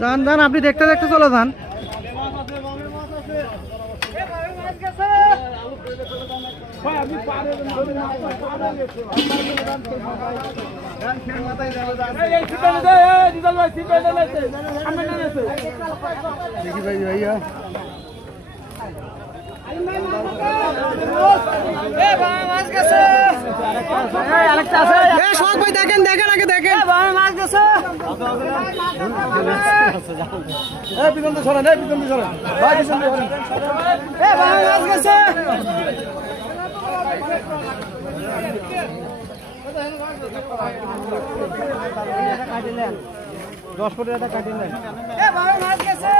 যান যান, আপনি দেখতে দেখতে চলে যান। দেখেন দেখেন আগে দেখেন মাছ গেছে। দশ কোটি টাকা কাটিলেন। মাছ গেছে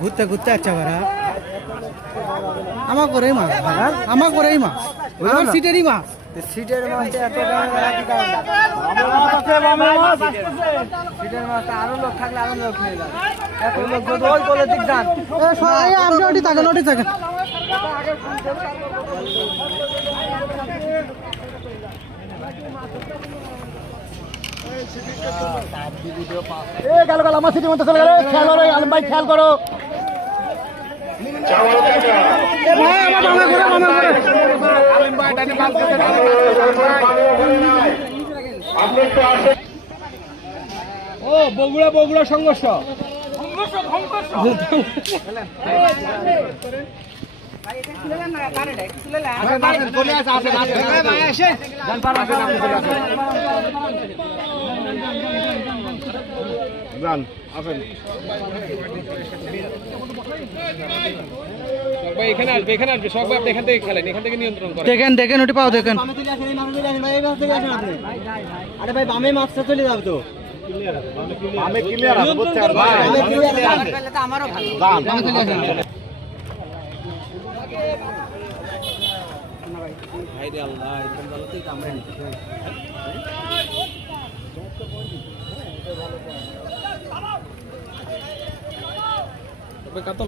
ঘুরতে ঘুরতে আচ্ছা ভাড়া আমার করেই মাছ, আমার করেই মাছ, আমার সিটেরই মাছ। সিটের মাছটা এত সিটের মাছটা আরো লোক থাকলে আরো লোক নিয়ে যাবে। এত লোক যদি ওই বলে দিক যান আপনি ওটি থাকেন ওটি থাকেন। গেল গেল আমার সিটির মধ্যে চলে গেল। খেয়াল করো আলম ভাই, খেয়াল করো। ও বগুড়া বগুড়া সংঘর্ষ এখানে আসবে, এখানে আসবে সব আপনি এখান থেকে খেলেন, এখান থেকে নিয়ন্ত্রণ করেন। দেখেন দেখেন ওটি পাও দেখেন। আরে ভাই বামে মাছটা চলে যাবে তো। আমি ক্লিয়ার আছে বুঝছেন ভাই, আমি ক্লিয়ার আছে তাহলে তো আমারও ভালো। বামে চলে আসেন ভাই রে আল্লাহ, এরকম ভালোতেই কামড়ে নিতে তবে কত